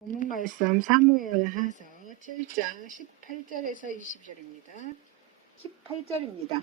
본문 말씀 사무엘하서 7장 18절에서 20절입니다. 18절입니다.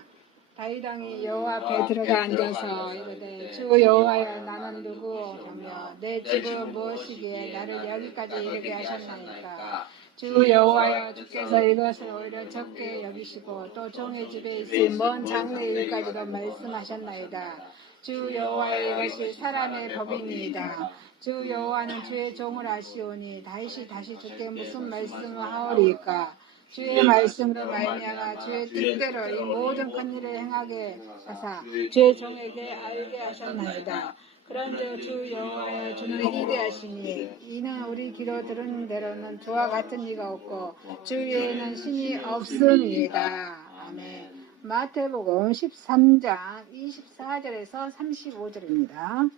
다윗 왕이 여호와 앞에 들어가 앉아서 이르되 주 여호와여 나는 누구하며 내 집은 무엇이기에 나를 여기까지 이르게 하셨나이까. 주 여호와여 주께서 이것을 오히려 적게 여기시고 또 종의 집에 있을 먼 장래 일까지도 말씀하셨나이다. 주 여호와여 이것이 사람의 법이니이다. 주 여호와는 주의 종을 아시오니 다윗이 다시 주께 무슨 말씀을 하오리까. 주의 말씀으로 말미암아 주의 뜻대로 이 모든 큰 일을 행하게 하사 주의 종에게 알게 하셨나이다. 그런즉 주 여호와여 주는 위대하시니 이는 우리 귀로 들은 대로는 주와 같은 이가 없고 주 외에는 신이 없음이다. 아멘. 마태복음 13장 24절에서 35절입니다.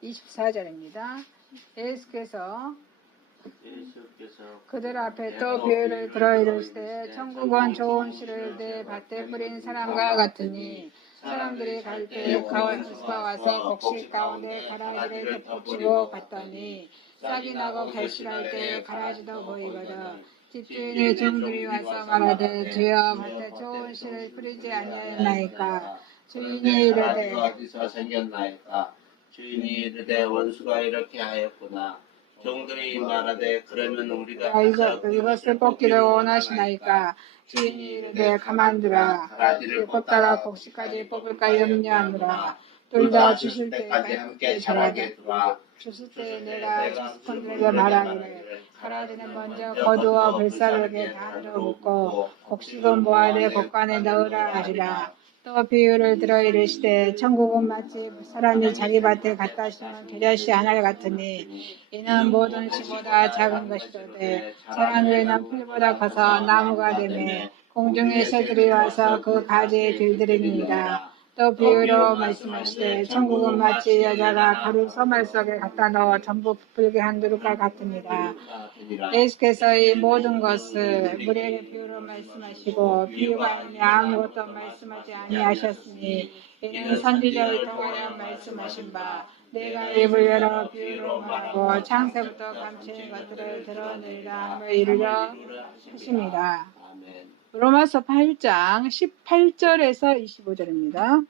24절입니다. 예수께서 그들 앞에 또 비유를 들어 이르시되 천국은 좋은 씨를 내 밭에 뿌린 사람과 같으니 사람들이 갈 때 가수가 와서 곡식 가운데 가라지를 덮어치고 갔더니 싹이 나고 결실할 때 가라지도 보이거든. 집주인의 종들이 와서 말하되 주여 밭에 좋은 씨를 뿌리지 아니하였나이까. 주인이 이르되 어디서 생겼나이까. 주인이 이르되 원수가 이렇게 하였구나. 종들이 말하되 그러면 우리가 이것을 뽑기를 원하시나이까. 주인이 이르되 가만두라. 가라지를 꽂다가 곡식까지 뽑을까 염려하노라. 둘 다 주실 때까지 함께 자라게 두라. 주실 때 내가 주스꾼들에게 말하기를 가라지는 먼저 거두어 불사르게 단으로 묶고 곡식은 모아내 곡간에 넣으라 하리라. 또 비유를 들어 이르시되 천국은 마치 사람이 자기 밭에 갖다 심은 겨자씨 하나 같으니 이는 모든 씨보다 작은 것이로되 자란 후에는 풀보다 커서 나무가 되매 공중의 새들이 와서 그 가지에 들들입니다. 또 비유로 말씀하시되 천국은 마치 여자가 가루 소말 속에 갖다 넣어 전부 부풀게 한 그릇과 같습니다. 예수께서 이 모든 것을 우리에게 비유로 말씀하시고 비유가 아니면 아무것도 말씀하지 아니하셨으니 이는 선지자를 통하여 말씀하신 바 내가 입을 열어 비유로 말하고 창세부터 감추인 것들을 드러내리라 함을 이루려 하십니다. 로마서 8장 18절에서 25절입니다.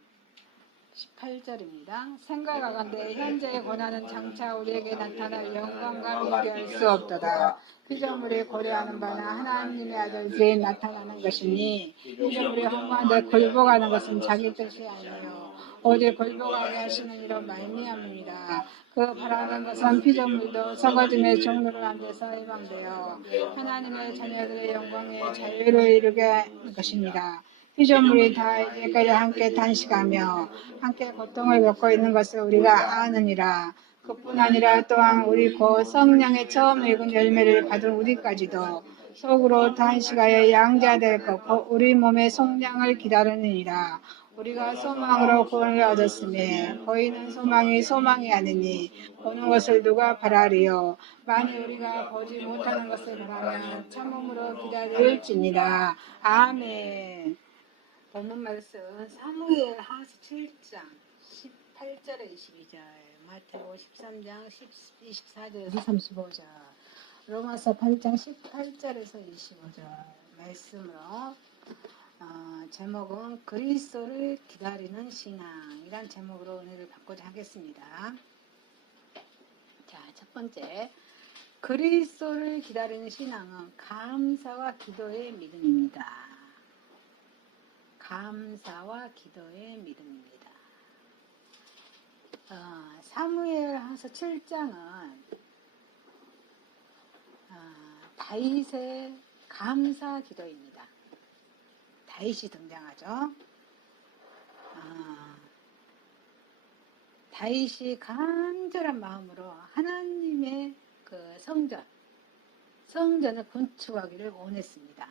18절입니다. 생각하건대 현재의 고난은 장차 우리에게 나타날 영광과 비교할 수 없도다. 피조물이 고려하는 바는 하나님의 아들 주에 나타나는 것이니 피조물이 허무한데 굴복하는 것은 자기 뜻이 아니요 오직 굴복하게 하시는 이로 말미암습니다. 그 바라는 것은 피조물도 썩어짐의 종로를 앉아서 해방되어 하나님의 자녀들의 영광의 자유를 이루게 하는 것입니다. 피조물이 다 이제까지 함께 단식하며 함께 고통을 겪고 있는 것을 우리가 아느니라. 그뿐 아니라 또한 우리 곧 성령의 처음 익은 열매를 받은 우리까지도 속으로 단식하여 양자될 것고 우리 몸의 성장을 기다리느니라. 우리가 소망으로 구원을 얻었으며 보이는 소망이 소망이 아니니 보는 것을 누가 바라리요. 만일 우리가 보지 못하는 것을 바라면 참음으로 기다릴지니라. 아멘. 본문 말씀 사무엘하서 7장 18절에 22절, 마태복음 13장 24절에서 35절, 로마서 8장 18절에서 25절 말씀으로 제목은 그리스도를 기다리는 신앙이란 제목으로 은혜를 받고자 하겠습니다. 자, 첫 번째, 그리스도를 기다리는 신앙은 감사와 기도의 믿음입니다. 감사와 기도의 믿음입니다. 사무엘하서 7장은 다윗의 감사 기도입니다. 다윗이 등장하죠. 다윗이 간절한 마음으로 하나님의 그 성전을 건축하기를 원했습니다.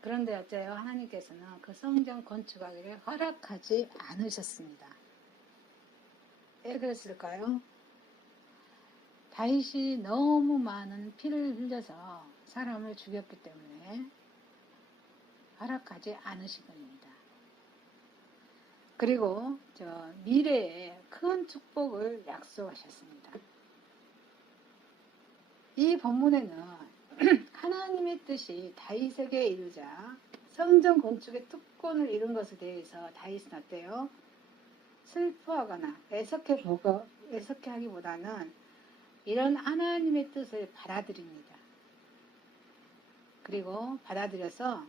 그런데 어째요? 하나님께서는 그 성전 건축하기를 허락하지 않으셨습니다. 왜 그랬을까요? 다윗이 너무 많은 피를 흘려서 사람을 죽였기 때문에 허락하지 않으신 겁니다. 그리고 미래에 큰 축복을 약속하셨습니다. 이 본문에는 하나님의 뜻이 다윗에게 이루자 성전 건축의 특권을 이룬 것에 대해서 다윗은 어때요? 슬퍼하거나 애석해하기보다는 이런 하나님의 뜻을 받아들입니다. 그리고 받아들여서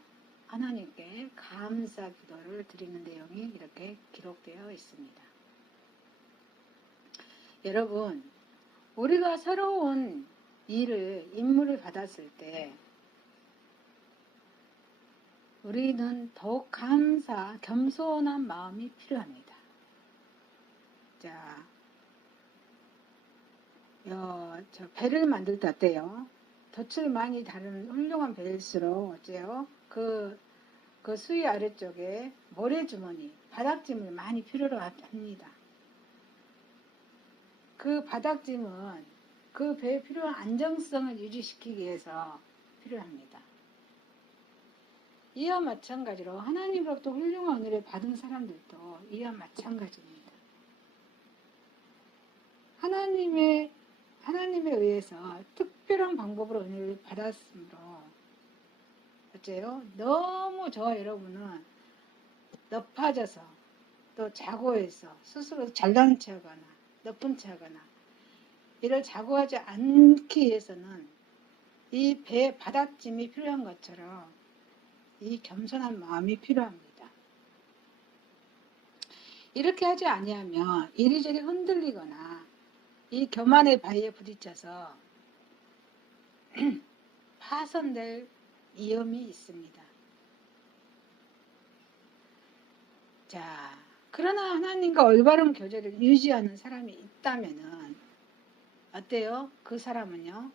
하나님께 감사 기도를 드리는 내용이 이렇게 기록되어 있습니다. 여러분, 우리가 새로운 임무를 받았을 때 우리는 더욱 겸손한 마음이 필요합니다. 자, 저 배를 만들 때 어때요? 덫을 많이 다른 훌륭한 배일수록 어째요? 그 수위 아래쪽에 모래주머니, 바닥짐을 많이 필요로 합니다. 그 바닥짐은 그 배에 필요한 안정성을 유지시키기 위해서 필요합니다. 이와 마찬가지로 하나님으로부터 훌륭한 은혜를 받은 사람들도 이와 마찬가지입니다. 하나님에 의해서 특별한 방법으로 은혜를 받았으므로 어째요? 너무 저와 여러분은 높아져서 또 자고해서 스스로 잘난 체하거나 높은 체하거나 이를 자고하지 않기 위해서는 이 배 바닥짐이 필요한 것처럼 이 겸손한 마음이 필요합니다. 이렇게 하지 아니하면 이리저리 흔들리거나 이 교만의 바위에 부딪혀서 파손될 위험이 있습니다. 자, 그러나 하나님과 올바른 교제를 유지하는 사람이 있다면은 어때요? 그 사람은요,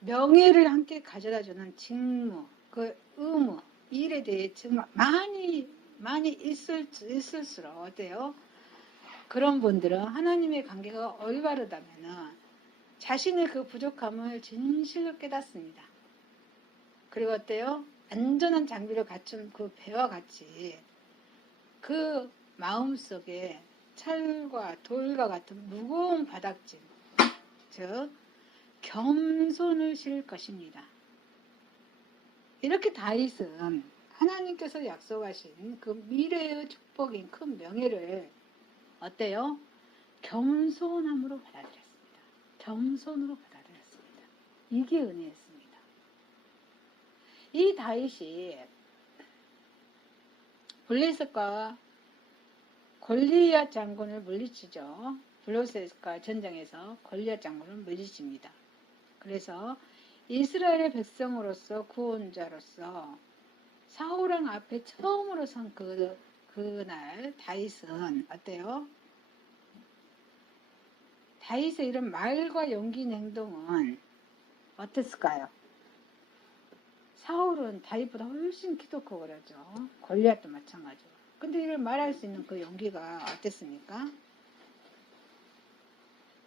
명예를 함께 가져다주는 직무, 그 의무, 일에 대해 정말 많이 있을수록 어때요? 그런 분들은 하나님의 관계가 올바르다면은 자신의 그 부족함을 진실로 깨닫습니다. 그리고 어때요? 안전한 장비를 갖춘 그 배와 같이 그 마음속에 철과 돌과 같은 무거운 바닥짐, 즉 겸손을 실을 것입니다. 이렇게 다윗은 하나님께서 약속하신 그 미래의 축복인 큰 명예를 어때요? 겸손함으로 받아들였습니다. 겸손으로 받아들였습니다. 이게 은혜였습니다. 이 다윗이 블레셋과 골리앗 장군을 물리치죠. 블레셋과 전쟁에서 골리앗 장군을 물리칩니다. 그래서 이스라엘의 백성으로서 구원자로서 사울왕 앞에 처음으로 선 그날 다윗은 어때요? 다윗의 이런 말과 용기 행동은 어땠을까요? 사울은 다윗보다 훨씬 키도 크고 그러죠. 골리앗도 마찬가지고. 근데 이를 말할 수 있는 그 용기가 어땠습니까?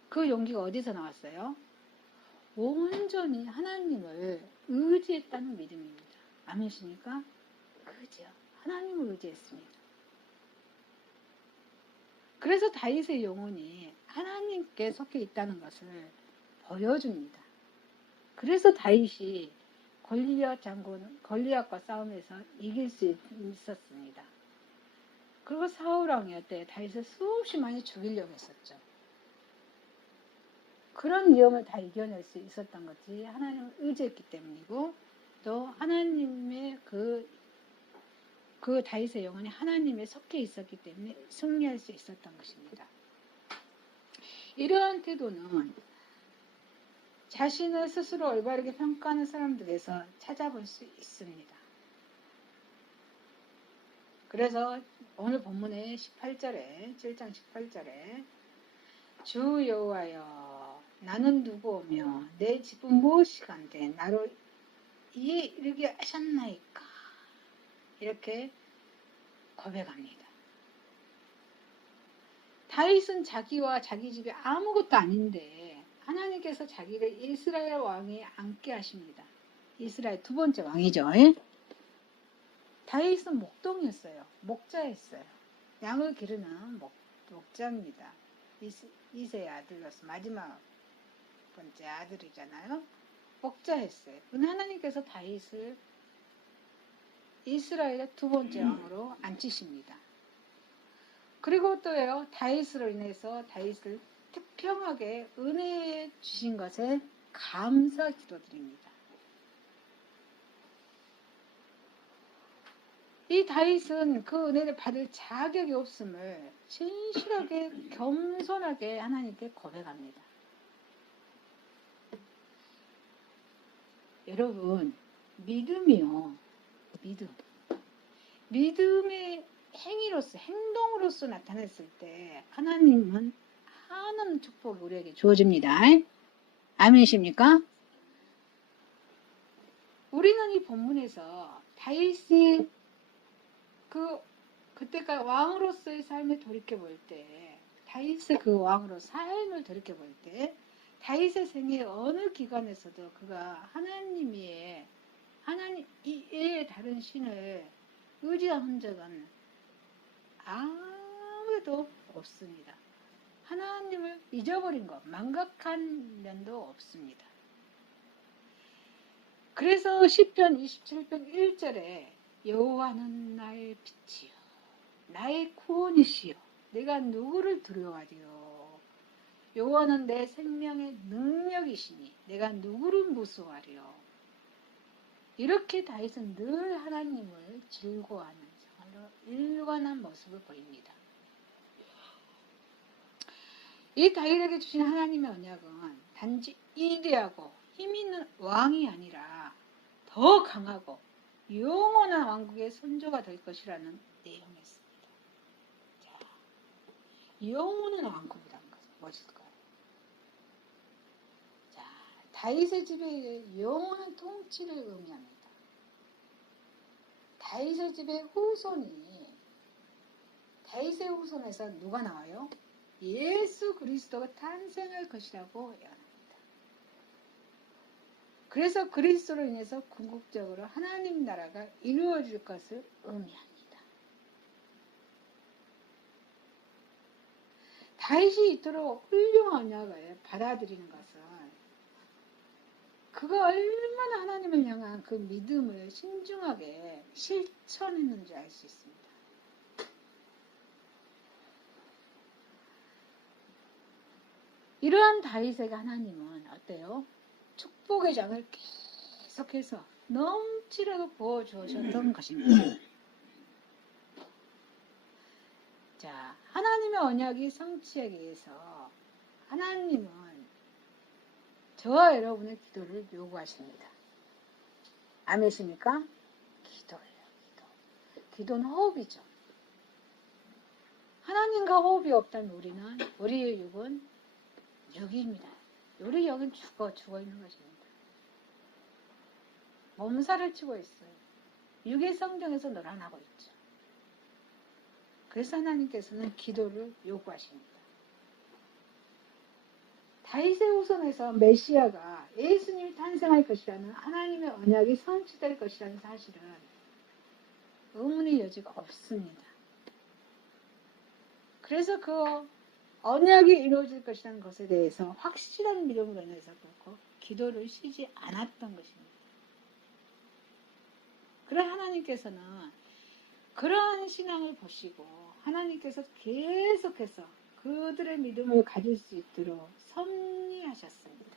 그 용기가 어디서 나왔어요? 온전히 하나님을 의지했다는 믿음입니다. 아멘이십니까? 그죠. 하나님을 의지했습니다. 그래서 다윗의 영혼이 하나님께 속해 있다는 것을 보여줍니다. 그래서 다윗이 골리앗과 싸움에서 이길 수 있었습니다. 그리고 사울왕이 어때요? 다윗을 수없이 많이 죽이려고 했었죠. 그런 위험을 다 이겨낼 수 있었던 것이 하나님을 의지했기 때문이고, 또 하나님의 그 다윗의 영혼이 하나님에 속해 있었기 때문에 승리할 수 있었던 것입니다. 이러한 태도는 자신을 스스로 올바르게 평가하는 사람들에서 찾아볼 수 있습니다. 그래서 오늘 본문의 18절에 7장 18절에 주 여호와여 나는 누구오며 내 집은 무엇이간데 나로 이르게 하셨나이까 이렇게 고백합니다. 다윗은 자기와 자기 집이 아무것도 아닌데 하나님께서 자기를 이스라엘 왕이 앉게 하십니다. 이스라엘 두 번째 왕이죠. 다윗은 목동이었어요. 목자였어요. 양을 기르는 목자입니다. 이새의 아들로서 마지막 번째 아들이잖아요. 목자했어요. 근데 하나님께서 다윗을 이스라엘의 두 번째 왕으로 앉히십니다. 그리고 또요, 다윗으로 인해서 다윗을 특평하게 은혜 주신 것에 감사 기도드립니다. 이 다윗은 그 은혜를 받을 자격이 없음을 진실하게 겸손하게 하나님께 고백합니다. 여러분, 믿음이요. 믿음의 행위로서, 행동으로서 나타냈을 때 하나님은 하나님 축복이 우리에게 주어집니다. 아멘이십니까? 우리는 이 본문에서 다윗이 그때까지 왕으로서의 삶을 돌이켜볼 때, 다윗의 그 왕으로 삶을 돌이켜볼 때, 다윗의 생애 어느 기간에서도 그가 하나님의 다른 신을 의지한 흔적은 아무도 없습니다. 하나님을 잊어버린 것, 망각한 면도 없습니다. 그래서 시편 27편 1절에 여호와는 나의 빛이요 나의 구원이시요 내가 누구를 두려워하리요. 여호와는 내 생명의 능력이시니 내가 누구를 무서워하리요. 이렇게 다윗은 늘 하나님을 즐거워하는 정말로 일관한 모습을 보입니다. 이 다윗에게 주신 하나님의 언약은 단지 위대하고 힘 있는 왕이 아니라 더 강하고 영원한 왕국의 선조가 될 것이라는 내용이었습니다. 자, 영원한 왕국이라는 것은 무엇일까요? 자, 다윗의 집에 영원한 통치를 의미합니다. 다윗의 집의 다윗의 후손에서 누가 나와요? 예수 그리스도가 탄생할 것이라고 예언합니다. 그래서 그리스도로 인해서 궁극적으로 하나님 나라가 이루어질 것을 의미합니다. 다윗이 이토록 훌륭한 언약을 받아들이는 것은 그가 얼마나 하나님을 향한 그 믿음을 신중하게 실천했는지 알 수 있습니다. 이러한 다윗에게 하나님은 어때요? 축복의 장을 계속해서 넘치도록 부어주셨던 것입니다. 자, 하나님의 언약이 성취하기 위해서 하나님은 저와 여러분의 기도를 요구하십니다. 아멘이십니까? 기도예요. 기도는 호흡이죠. 하나님과 호흡이 없다면 우리의 육은 육입니다. 우리 영은 죽어 있는 것입니다. 몸살을 치고 있어요. 육의 성경에서 놀아나고 있죠. 그래서 하나님께서는 기도를 요구하십니다. 다윗의 후손에서 메시아가 예수님이 탄생할 것이라는 하나님의 언약이 성취될 것이라는 사실은 의문의 여지가 없습니다. 그래서 그 언약이 이루어질 것이라는 것에 대해서 확실한 믿음으로 인해서 그렇고 기도를 쉬지 않았던 것입니다. 그러나 하나님께서는 그러한 신앙을 보시고 하나님께서 계속해서 그들의 믿음을 가질 수 있도록 섭리하셨습니다.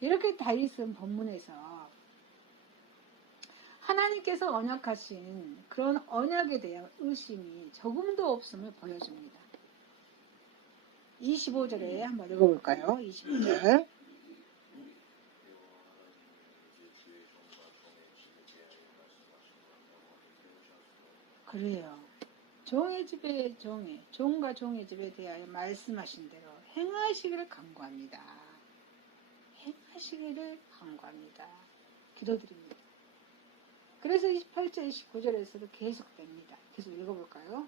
이렇게 다윗은 본문에서 하나님께서 언약하신 그런 언약에 대한 의심이 조금도 없음을 보여줍니다. 25절에 한번 읽어볼까요? 25절. 그래요. 종과 종의 집에 대하여 말씀하신 대로 행하시기를 간구합니다. 기도드립니다. 그래서 28절, 29절에서도 계속됩니다. 계속 읽어볼까요?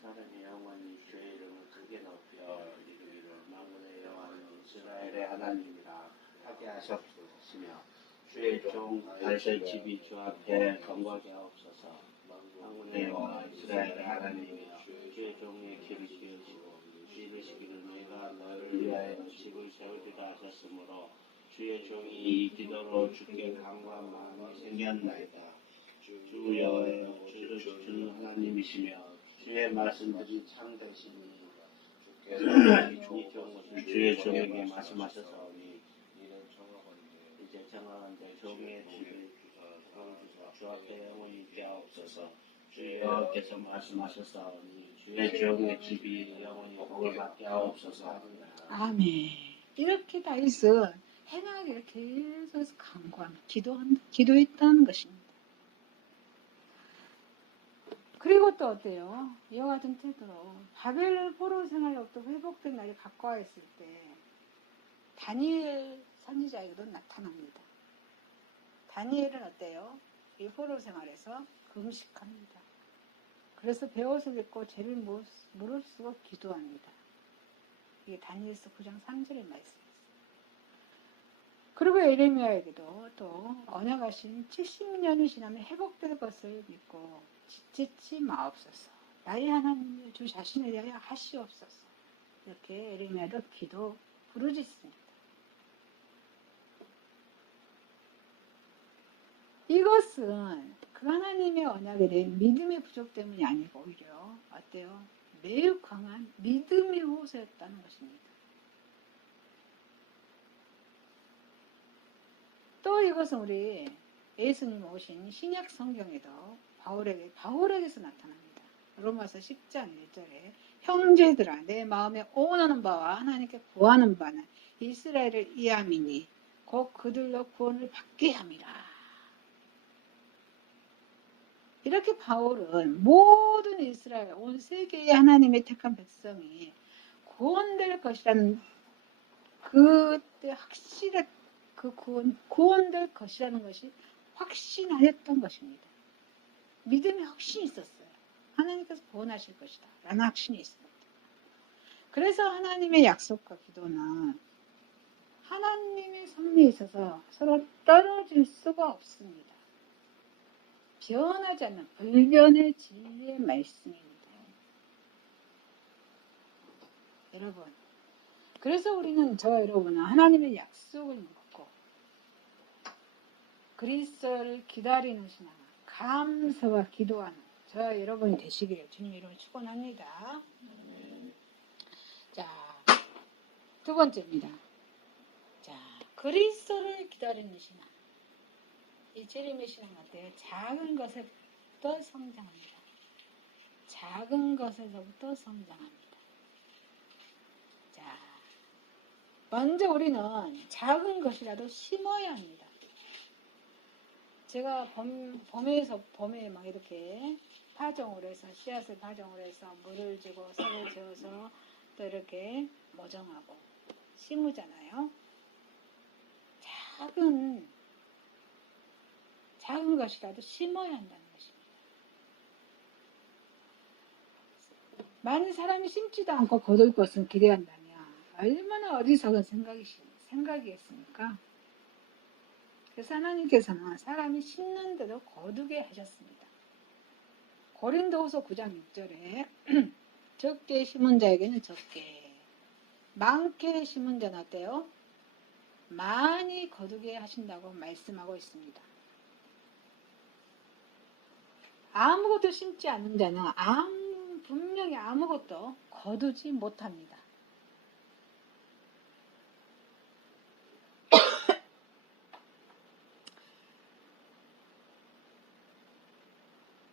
사람이 영원히 주의 이름을 크게 높여 이르기를 만군의 여호와는 이스라엘의 하나님이라 하게 하셨으며 주의 종 다윗의 집이 주 앞에 경고하게 하옵소서. 만군의 여호와 이스라엘의 하나님이여 주의 종의 길을 지으시고 이르시기를 말씀하셨으므로 주의 종이 이 기도로 주께 간구한 마음이 생겼나이다. 주 여호와여 주 하나님이시며 주의 말씀들이 참되시니 주께서 이 종을 주의 종에게 말씀하셨사오니 이제 정하건대 종의 집을 주 앞에 영원히 있게 하옵소서. 주 여호와께서 말씀하셨사오니 주의 종의 집이 영원히 복을 받게 하옵소서. 아멘. 이렇게 다윗은 행하기를 계속 간구하며 기도했다는 것입니다. 그리고 또 어때요? 이와 같은 태도로 바벨 포로 생활로부터 회복된 날이 가까워 있을 때 다니엘 선지자에게도 나타납니다. 다니엘은 어때요? 이 포로 생활에서 금식합니다. 그래서 베옷을 입고 죄를 무릅쓰고 기도합니다. 이게 다니엘서 9장 3절의 말씀이었어요. 그리고 에레미야에게도 또 언약하신 70년이 지나면 회복될 것을 믿고 지치지 마옵소서. 나의 하나님의 주 자신에 대하여 하시옵소서. 이렇게 에레미야도 기도 부르짖습니다. 이것은 그 하나님의 언약에 대한 믿음의 부족 때문이 아니고 오히려 어때요? 매우 강한 믿음의 호소였다는 것입니다. 또 이것은 우리 예수님 오신 신약 성경에도 바울에게서 나타납니다. 로마서 10장 1절에 형제들아 내 마음에 오원하는 바와 하나님께 구하는 바는 이스라엘을 이함이니 곧 그들로 구원을 받게 함이라. 이렇게 바울은 모든 이스라엘 온 세계의 하나님의 택한 백성이 구원될 것이라는 그때 확실한 그 구원될 것이라는 것이 확신하였던 것입니다. 믿음의 확신이 있었어요. 하나님께서 구원하실 것이다 라는 확신이 있습니다. 그래서 하나님의 약속과 기도는 하나님의 섭리에 있어서 서로 떨어질 수가 없습니다. 변하지 않는 불변의 진리의 말씀입니다. 여러분, 그래서 우리는 여러분은 하나님의 약속을 믿고 그리스도를 기다리는 신앙, 감사와 기도하는 여러분이 되시기를 주님 이름으로 축원합니다. 자, 두 번째입니다. 자, 그리스도를 기다리는 신앙. 이 재림의 신앙 어때요? 작은 것에부터 성장합니다. 작은 것에서부터 성장합니다. 자, 먼저 우리는 작은 것이라도 심어야 합니다. 제가 봄에 막 이렇게 파종을 해서 씨앗을 파종을 해서 물을 주고 싹을 지어서 또 이렇게 모종하고 심으잖아요. 작은 것이라도 심어야 한다는 것입니다. 많은 사람이 심지도 않고 거둘 것을 기대한다면 얼마나 어리석은 생각이겠습니까? 그래서 하나님께서는 사람이 심는 대로 거두게 하셨습니다. 고린도후서 9장 6절에 적게 심은 자에게는 적게, 많게 심은 자는 어때요? 많이 거두게 하신다고 말씀하고 있습니다. 아무것도 심지 않는 자는 분명히 아무것도 거두지 못합니다.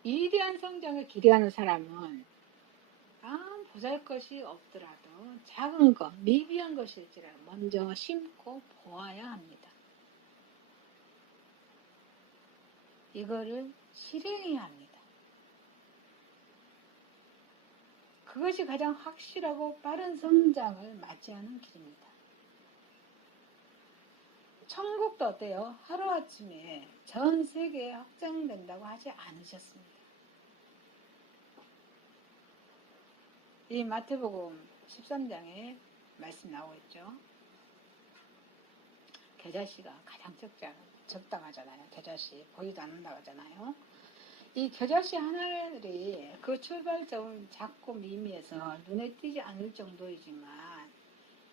위대한 성장을 기대하는 사람은 보잘것이 없더라도 작은 것, 미비한 것일지라도 먼저 심고 보아야 합니다. 이거를 실행해야 합니다. 그것이 가장 확실하고 빠른 성장을 맞이하는 길입니다. 천국도 어때요? 하루아침에 전 세계에 확장된다고 하지 않으셨습니다. 이 마태복음 13장에 말씀 나오고 있죠. 겨자씨가 가장 적당하잖아요. 겨자씨 보이도 않는다고 하잖아요. 이 겨자씨 하나들이 그 출발점은 작고 미미해서 눈에 띄지 않을 정도이지만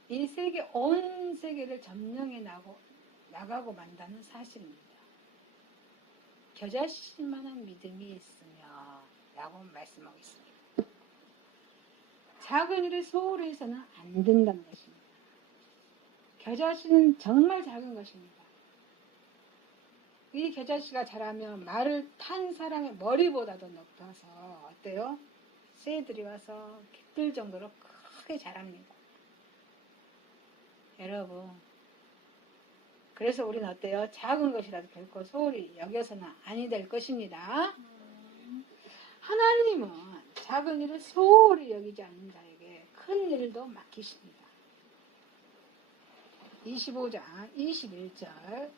이 세계, 온 세계를 점령해 나가고 만다는 사실입니다. 겨자씨만한 믿음이 있으며 라고 말씀하고 있습니다. 작은 일을 소홀히 해서는 안 된다는 것입니다. 겨자씨는 정말 작은 것입니다. 이 겨자씨가 자라면 말을 탄 사람의 머리보다도 높아서 어때요? 새들이 와서 깃들 정도로 크게 자랍니다. 여러분, 그래서 우리는 어때요? 작은 것이라도 결코 소홀히 여겨서는 아니 될 것입니다. 하나님은 작은 일을 소홀히 여기지 않는 자에게 큰 일도 맡기십니다. 25장 21절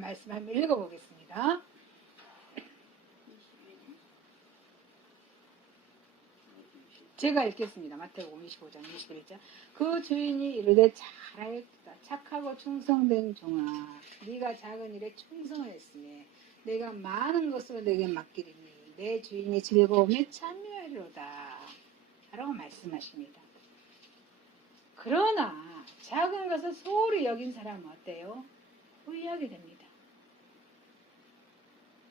말씀 한번 읽어보겠습니다. 제가 읽겠습니다. 마태복음 25장 21절. 그 주인이 이르되 잘하였다. 착하고 충성된 종아, 네가 작은 일에 충성하였으니 내가 많은 것을 내게 맡기리니 내 주인이 즐거움에 참여하리로다 라고 말씀하십니다. 그러나 작은 것을 소홀히 여긴 사람은 어때요? 후회하게 됩니다.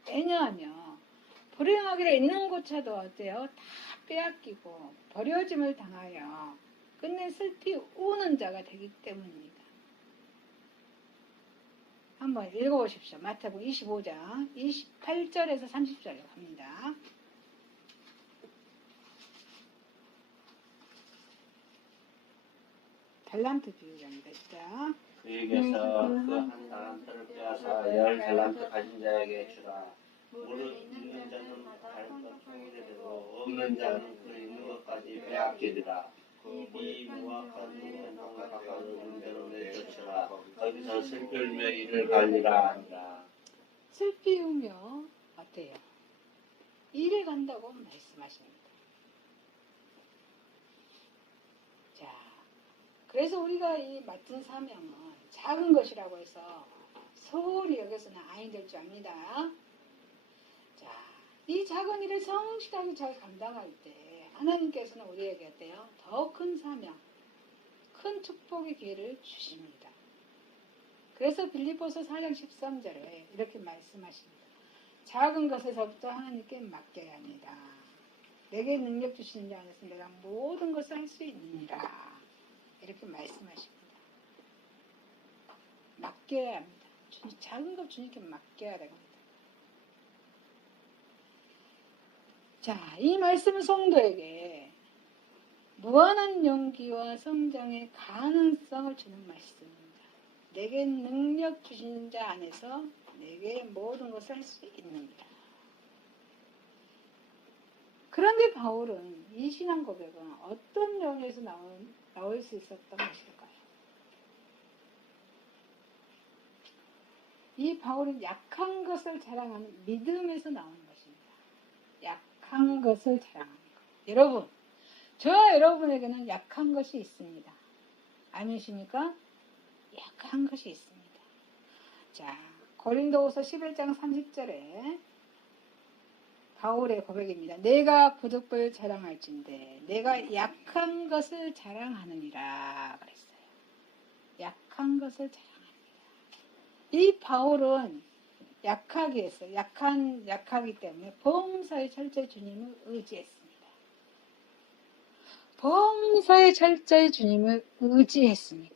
왜냐하면 불행하게 있는 곳차도 어때요? 다 빼앗기고 버려짐을 당하여 끝내 슬피 우는 자가 되기 때문입니다. 한번 읽어보십시오. 마태복음 25장 28절에서 30절 갑니다. 달란트 비유입니다. 시작. 그에게서 그 한 달란트를 빼앗아 10 달란트 가진 자에게 주라. 무릇 있는 자는 발것 소리대로 없는 자는 그 있는 것까지 빼앗기리라. 이 무악한 행동과 가까운 대로 내쫓으라. 거기서 슬피 울며 이를 갈리라 하니라. 슬피 울며 어때요? 일을 간다고 말씀하십니다. 자, 그래서 우리가 이 맡은 사명은 작은 것이라고 해서 소홀히 여기서는 아니 될 줄 압니다. 자, 이 작은 일을 성실하게 잘 감당할 때 하나님께서는 우리에게 어때요? 더 큰 사명, 큰 축복의 기회를 주십니다. 그래서 빌립보서 4장 13절에 이렇게 말씀하십니다. 작은 것에서부터 하나님께 맡겨야 합니다. 내게 능력 주시는 자 안에서 내가 모든 것을 할 수 있느니라. 이렇게 말씀하십니다. 맡겨야 합니다. 작은 것 주님께 맡겨야 됩니다. 자, 이 말씀은 성도에게 무한한 용기와 성장의 가능성을 주는 말씀입니다. 내게 능력 주시는 자 안에서 내게 모든 것을 할 수 있습니다. 그런데 바울은 이 신앙 고백은 어떤 영역에서 나올 수 있었던 것일까요? 이 바울은 약한 것을 자랑하는 믿음에서 나오는 것입니다. 약한 것을 자랑하는 것. 여러분, 저와 여러분에게는 약한 것이 있습니다. 아니십니까? 약한 것이 있습니다. 자, 고린도후서 11장 30절에 바울의 고백입니다. 내가 부득불 자랑할진대 내가 약한 것을 자랑하느니라 그랬어요. 약한 것을 자랑하느니라. 이 바울은 약하게 했어요. 약하기 때문에 범사의 철저히 주님을 의지했습니다. 범사의 철저히 주님을 의지했습니다.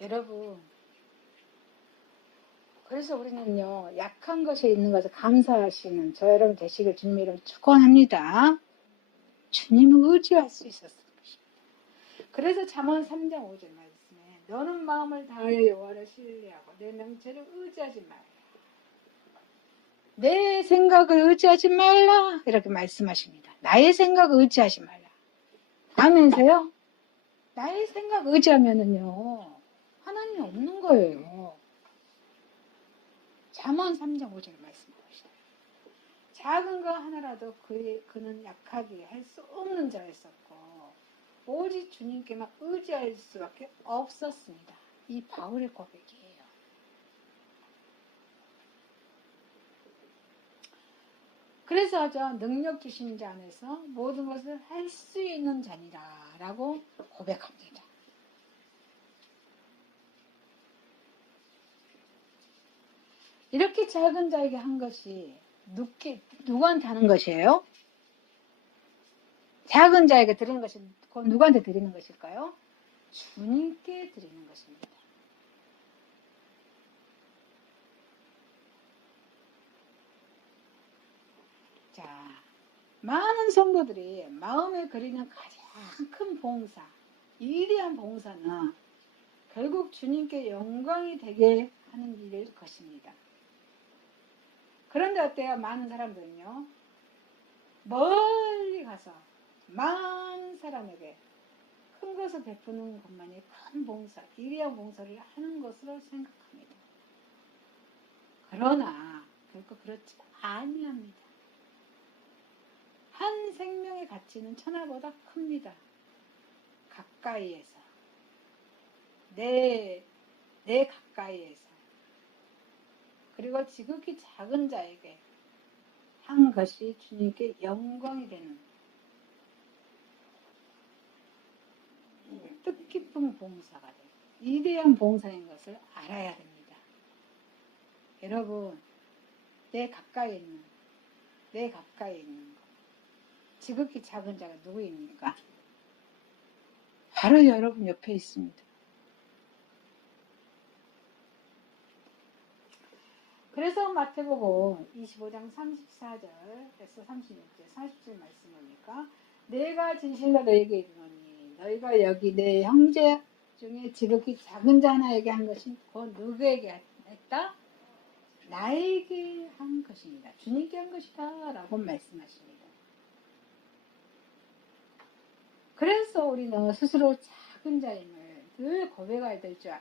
여러분, 그래서 우리는요, 약한 것에 있는 것을 감사하시는 저 여러분 되시길 주님 이름으로 축원합니다. 주님을 의지할 수 있었을 것입니다. 그래서 잠언 3장 5절 말씀에 너는 마음을 다하여 여호와를 신뢰하고 내 명체를 의지하지 말라. 내 생각을 의지하지 말라. 이렇게 말씀하십니다. 나의 생각을 의지하지 말라. 하면서요, 나의 생각 의지하면은요, 하나님이 없는 거예요. 잠언 3장 5절 말씀하시다. 작은 거 하나라도 그는 약하게 할 수 없는 자였었고 오직 주님께만 의지할 수밖에 없었습니다. 이 바울의 고백이에요. 그래서 저 능력 주신 자 안에서 모든 것을 할 수 있는 자니라 라고 고백합니다. 이렇게 작은 자에게 한 것이 누구한테 하는 것이에요? 작은 자에게 드리는 것이 누구한테 드리는 것일까요? 주님께 드리는 것입니다. 자, 많은 성도들이 마음에 그리는 가장 큰 봉사, 위대한 봉사는 결국 주님께 영광이 되게 하는 일일 것입니다. 그런데 어때요? 많은 사람들은요, 멀리 가서 많은 사람에게 큰 것을 베푸는 것만이 큰 봉사, 위대한 봉사를 하는 것으로 생각합니다. 그러나 결코 그렇지 아니합니다. 한 생명의 가치는 천하보다 큽니다. 가까이에서, 내 가까이에서, 그리고 지극히 작은 자에게 한 것이 주님께 영광이 되는 뜻깊은 봉사가 돼요. 위대한 봉사인 것을 알아야 됩니다. 여러분, 내 가까이 있는 것, 지극히 작은 자가 누구입니까? 바로 여러분 옆에 있습니다. 그래서 마태복음 25장 34절에서 36절, 40절 말씀 보니까 내가 진실로 너에게 이르노니 너희가 여기 내 형제 중에 지극히 작은 자 하나에게 한 것이 곧 누구에게 했다? 나에게 한 것입니다. 주님께 한 것이다 라고 말씀하십니다. 그래서 우리는 스스로 작은 자임을 늘 고백해야 될 줄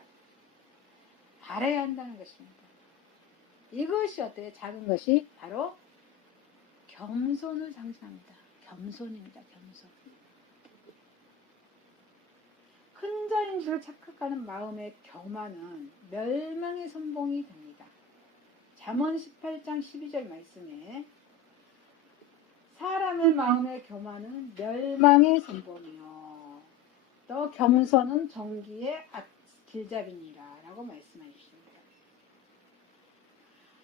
알아야 한다는 것입니다. 이것이 어때요? 작은 것이 바로 겸손을 상징합니다. 겸손입니다. 겸손. 큰 자인 줄 착각하는 마음의 교만은 멸망의 선봉이 됩니다. 잠언 18장 12절 말씀에 사람의 마음의 교만은 멸망의 선봉이요 또 겸손은 정기의 길잡이니라 라고 말씀해 주십니다.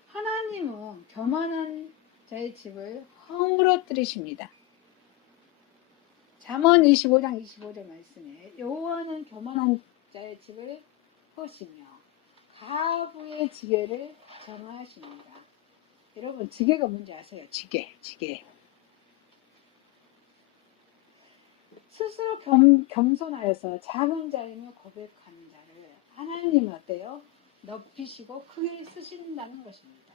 하나님은 교만한 자의 집을 허물어뜨리십니다. 잠언 25장 25절 말씀에 여호와는 교만한 자의 집을 허시며 가부의 지게를 정하십니다. 여러분, 지게가 뭔지 아세요? 지게. 스스로 겸손하여서 작은 자임을 고백하는 자를 하나님은 어때요? 높이시고 크게 쓰신다는 것입니다.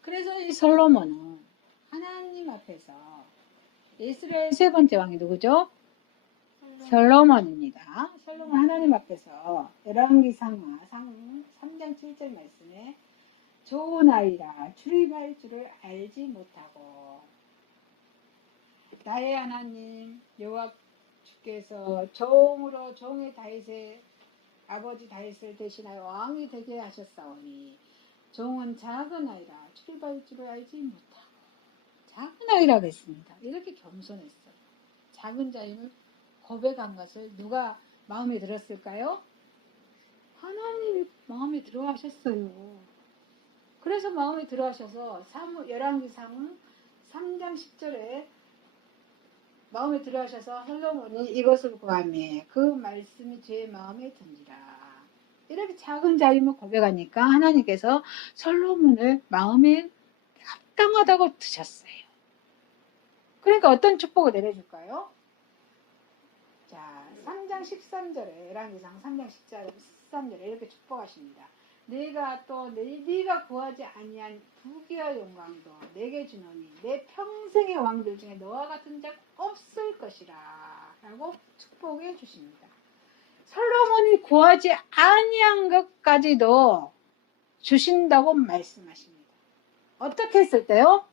그래서 이 솔로몬은 하나님 앞에서 이스라엘 세 번째 왕이 누구죠? 솔로몬입니다. 솔로몬 하나님 앞에서 열왕기상 3장 7절 말씀에 좋은 아이라 출입할 줄을 알지 못하고 나의 하나님 여호와 주께서 종으로 종의 다윗의 아버지 다윗을 대신하여 왕이 되게 하셨사오니 종은 작은 아이라 출입할 줄을 알지 못하고 작은 아이라고 했습니다. 이렇게 겸손했어요. 작은 자임을 고백한 것을 누가 마음에 들었을까요? 하나님이 마음에 들어 하셨어요. 그래서 마음에 들어 하셔서 열왕기상 3장 10절에 마음에 들어 하셔서 솔로몬이 이것을 구하며 그 말씀이 제 마음에 든지라. 이렇게 작은 자임을 고백하니까 하나님께서 솔로몬을 마음에 합당하다고 드셨어요. 그러니까 어떤 축복을 내려줄까요? 자, 3장 13절에 열왕기상 3장 13절에 이렇게 축복하십니다. 네가 구하지 아니한 부귀와 영광도 내게 주노니 내 평생의 왕들 중에 너와 같은 자 없을 것이라 라고 축복해 주십니다. 솔로몬이 구하지 아니한 것까지도 주신다고 말씀하십니다. 어떻게 했을 때요?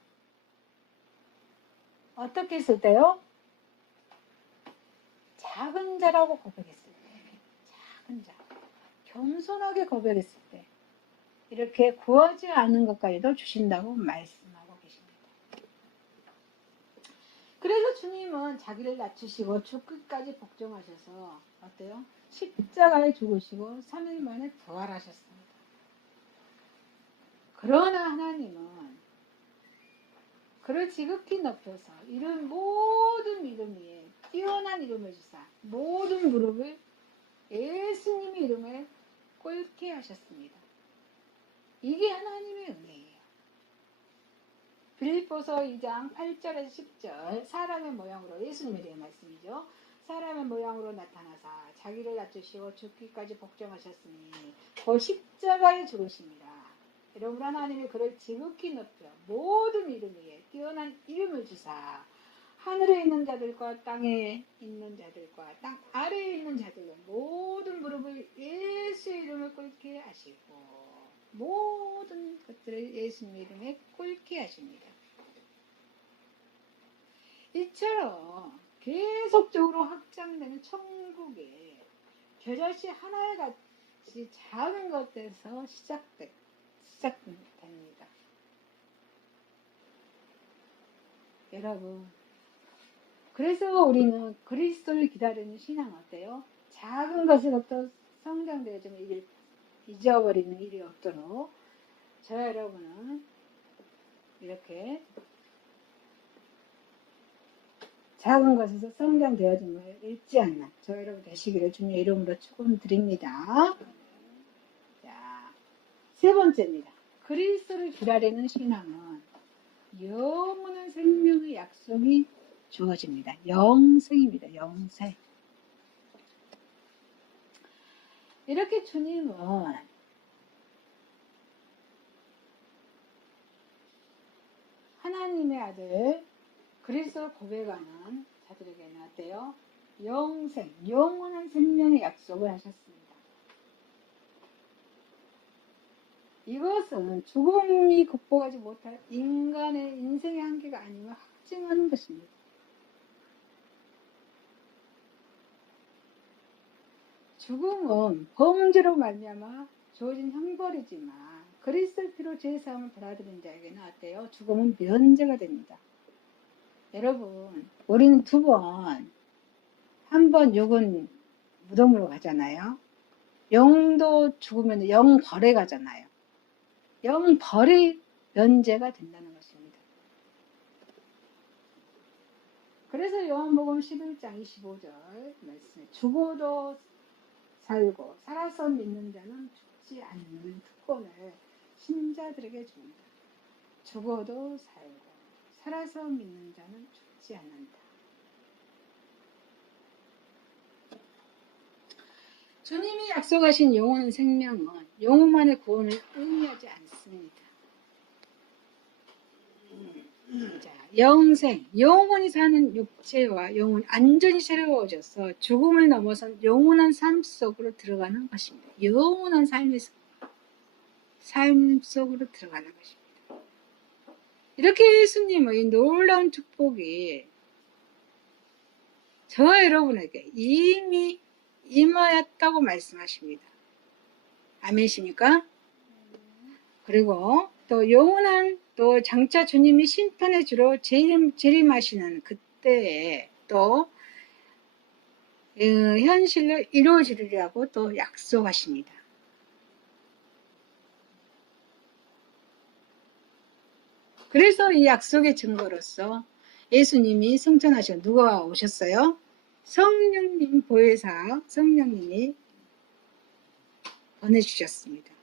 작은 자라고 고백했을 때, 작은 자, 겸손하게 고백했을 때, 이렇게 구하지 않은 것까지도 주신다고 말씀하고 계십니다. 그래서 주님은 자기를 낮추시고 죽기까지 복종하셔서 어때요? 십자가에 죽으시고 3일 만에 부활하셨습니다. 그러나 하나님은 그를 지극히 높여서 이런 모든 이름 위에 뛰어난 이름을 주사 모든 무릎을 예수님의 이름에 꿇게 하셨습니다. 이게 하나님의 은혜예요. 빌립보서 2장 8절에서 10절 사람의 모양으로 예수님에 대한 말씀이죠. 사람의 모양으로 나타나사 자기를 낮추시고 죽기까지 복종하셨으니 그 십자가에 죽으십니다. 여러분 하나님이 그를 지극히 높여 모든 이름 위에 뛰어난 이름을 주사 하늘에 있는 자들과 땅에 있는 자들과 땅 아래에 있는 자들로 모든 무릎을 예수의 이름을 꿇게 하시고 모든 것들을 예수님의 이름에 꿇게 하십니다. 이처럼 계속적으로 확장되는 천국에 겨자씨 하나의 같이 작은 것에서 시작됩니다. 여러분, 그래서 우리는 그리스도를 기다리는 신앙 어때요? 작은 것에서부터 성장되어지면 잊어버리는 일이 없도록 저 여러분은 이렇게 작은 것에서 성장되어짐을 잊지 않는 저 여러분 되시기를 주님의 이름으로 축원드립니다. 자, 세 번째입니다. 그리스도를 기다리는 신앙은 영원한 생명의 약속이 주어집니다. 영생입니다. 영생. 이렇게 주님은 하나님의 아들 그리스도를 고백하는 자들에게는 어때요? 영생, 영원한 생명의 약속을 하셨습니다. 이것은 죽음이 극복하지 못할 인간의 인생의 한계가 아님을 확증하는 것입니다. 죽음은 범죄로 말미암아 주어진 형벌이지만 그리스도의 피로 죄 사함을 받아들인 자에게는 어때요? 죽음은 면제가 됩니다. 여러분, 우리는 한 번 육은 무덤으로 가잖아요. 영도 죽으면 영벌에 가잖아요. 영벌이 면제가 된다는 것입니다. 그래서 요한복음 11장 25절 말씀에 죽어도 살고 살아서 믿는 자는 죽지 않는 특권을 신자들에게 줍니다. 죽어도 살고 살아서 믿는 자는 죽지 않는다. 주님이 약속하신 영원한 생명은 영혼만의 구원을 의미하지 않습니다. 자, 영생, 영원히 사는 육체와 영혼이 완전히 새로워져서 죽음을 넘어선 영원한 삶 속으로 들어가는 것입니다. 영원한 삶 속으로 들어가는 것입니다. 이렇게 예수님의 놀라운 축복이 저와 여러분에게 이미 임하였다고 말씀하십니다. 아멘이십니까? 그리고 또 영원한 또 장차 주님이 심판의 주로 재림하시는 그때에 또 현실로 이루어지리라고 또 약속하십니다. 그래서 이 약속의 증거로서 예수님이 승천하셔 누가 오셨어요? 성령님 보혜사 성령님이 보내주셨습니다.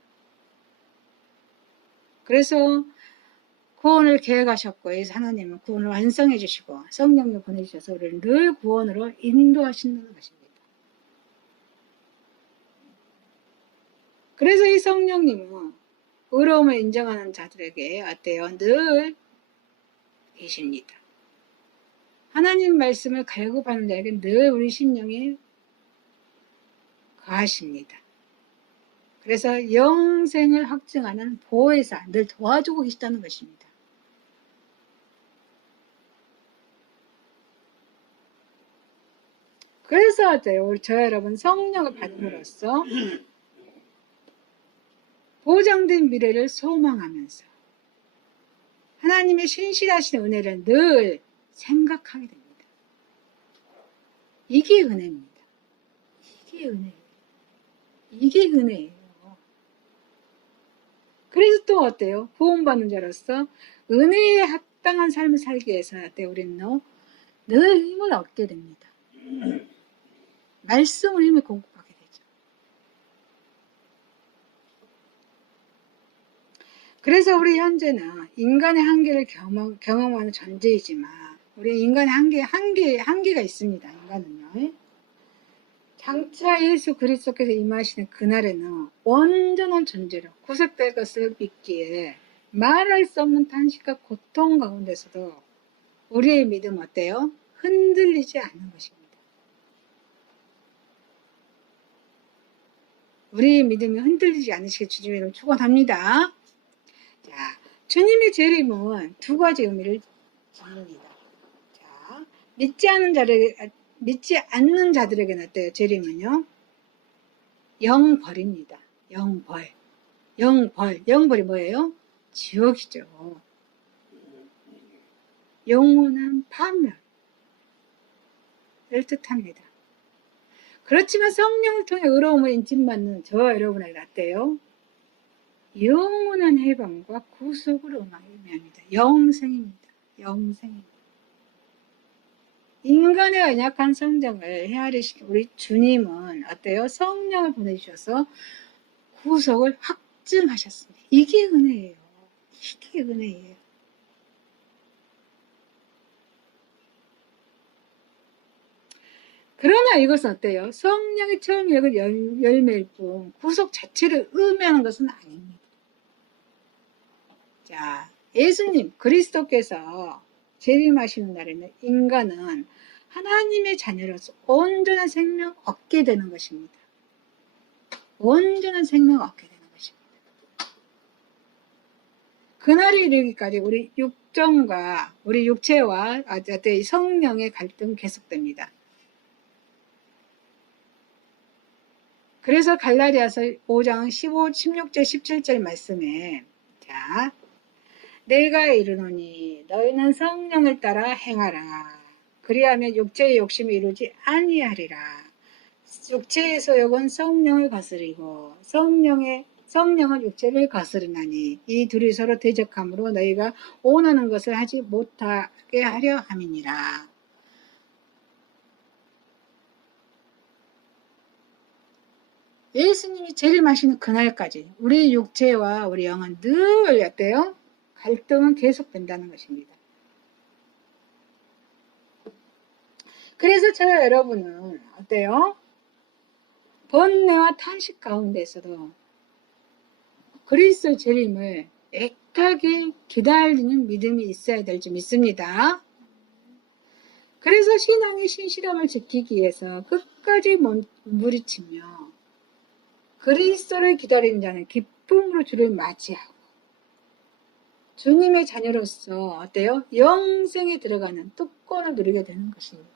그래서 구원을 계획하셨고 하나님은 구원을 완성해 주시고 성령님 보내주셔서 우리를 늘 구원으로 인도하신다는 것입니다. 그래서 이 성령님은 의로움을 인정하는 자들에게 어때요? 늘 계십니다. 하나님 말씀을 갈급하는 자에게 늘 우리 심령이 거하십니다. 그래서 영생을 확증하는 보혜사 늘 도와주고 계시다는 것입니다. 그래서 어때요? 우리 저 여러분 성령을 받음으로써 보장된 미래를 소망하면서 하나님의 신실하신 은혜를 늘 생각하게 됩니다. 이게 은혜입니다. 이게 은혜예요. 이게 은혜예요. 그래서 또 어때요? 구원받는 자로서 은혜에 합당한 삶을 살기 위해서 우리는 늘 힘을 얻게 됩니다. 말씀을 힘을 공급하게 되죠. 그래서 우리 현재는 인간의 한계를 경험하는 존재이지만 우리 인간의 한계가 있습니다. 인간은요. 장차 예수 그리스도께서 임하시는 그날에는 온전한 존재로 구속될 것을 믿기에 말할 수 없는 탄식과 고통 가운데서도 우리의 믿음 어때요? 흔들리지 않는 것입니다. 우리의 믿음이 흔들리지 않으시길 주님의 이름으로 축원합니다. 자, 주님의 재림은 두 가지 의미를 지닙니다. 자, 믿지 않는 자들에게는 어때요? 재림은요? 영벌입니다. 영벌. 영벌이 뭐예요? 지옥이죠. 영원한 파멸을 뜻합니다. 그렇지만 성령을 통해 의로움을 인침받는 저와 여러분에게 어때요? 영원한 해방과 구속을 의미합니다. 영생입니다. 영생입니다. 인간의 연약한 성정을 헤아리시는 우리 주님은 어때요? 성령을 보내주셔서 구속을 확증하셨습니다. 이게 은혜예요. 이게 은혜예요. 그러나 이것은 어때요? 성령이 처음 열은 열매일 뿐 구속 자체를 의미하는 것은 아닙니다. 자, 예수님 그리스도께서 재림하시는 날에는 인간은 하나님의 자녀로서 온전한 생명 얻게 되는 것입니다. 온전한 생명 얻게 되는 것입니다. 그날이 이르기까지 우리 육정과 우리 육체와 성령의 갈등은 계속됩니다. 그래서 갈라디아서 5장 16절 17절 말씀에 자, 내가 이르노니 너희는 성령을 따라 행하라. 그리하면 육체의 욕심이 이루지 아니하리라. 육체의 소욕은 성령을 거스리고 성령은 육체를 거스르나니 이 둘이 서로 대적함으로 너희가 원하는 것을 하지 못하게 하려 함이니라. 예수님이 재림하시는 그날까지 우리 육체와 우리 영은 늘 어때요? 갈등은 계속된다는 것입니다. 그래서 저와 여러분은 어때요? 번뇌와 탄식 가운데서도 그리스도 재림을 애타게 기다리는 믿음이 있어야 될 줄 믿습니다. 그래서 신앙의 신실함을 지키기 위해서 끝까지 몸부리치며 그리스도를 기다리는 자는 기쁨으로 주를 맞이하고 주님의 자녀로서 어때요? 영생에 들어가는 특권을 누리게 되는 것입니다.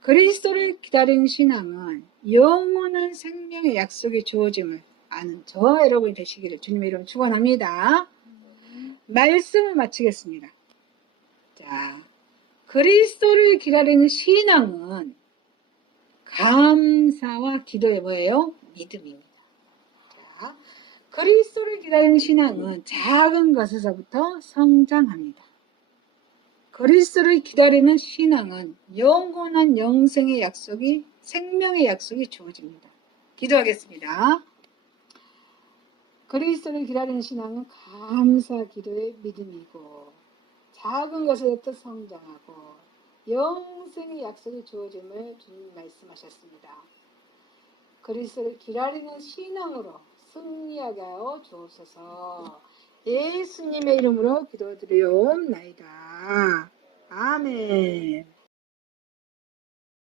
그리스도를 기다리는 신앙은 영원한 생명의 약속이 주어짐을 아는 저와 여러분이 되시기를 주님의 이름으로 축원합니다. 말씀을 마치겠습니다. 자, 그리스도를 기다리는 신앙은 감사와 기도의 뭐예요? 믿음입니다. 자, 그리스도를 기다리는 신앙은 작은 것에서부터 성장합니다. 그리스도를 기다리는 신앙은 영원한 영생의 약속이 생명의 약속이 주어집니다. 기도하겠습니다. 그리스도를 기다리는 신앙은 감사 기도의 믿음이고 작은 것에서부터 성장하고 영생의 약속이 주어짐을 주님 말씀하셨습니다. 그리스도를 기다리는 신앙으로 승리하게 하여 주옵소서. 예수님의 이름으로 기도드리옵나이다. 아멘.